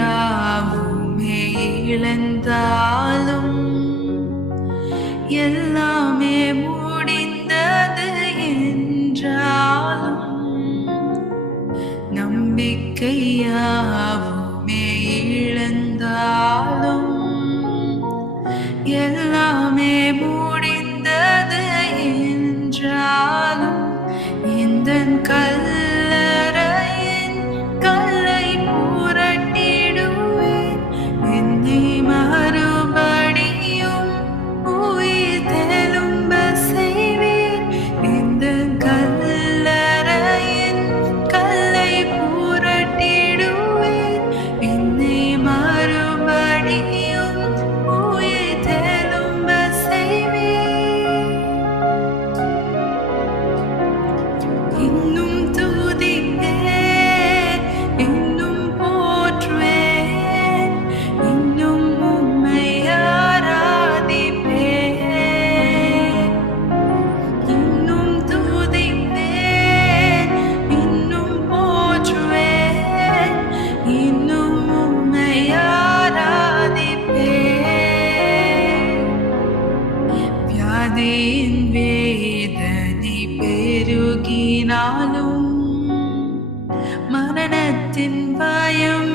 நம்பிக்கையாவுமே இழந்தாலும் எல்லாமே முடிந்தது என்றாலும் நம்பிக்கையாவுமே இழந்தாலும் எல்லாமே முடிந்தது என்றாலும் இந்த கல்லறையின் கல்லை புரட்டிடுவேன் என்னை மறுபடியும் உயிர் தெழும்ப செய்வேன் இந்த கல்லறையின் கல்லை புரட்டிடுவேன் என்னை மறுபடியும் உயிர் தெழும்ப செய்வேன் இன்னும் துதிப்பேன் இன்னும் போற்றுவேன் இன்னும் உம்மை ஆராதிப்பேன் இன்னும் துதிப்பேன் இன்னும் போற்றுவேன் இன்னும் உம்மை ஆராதிப்பேன் வியாதியின் வேதனை பெருகினாலும் மரணத்தின் பயம்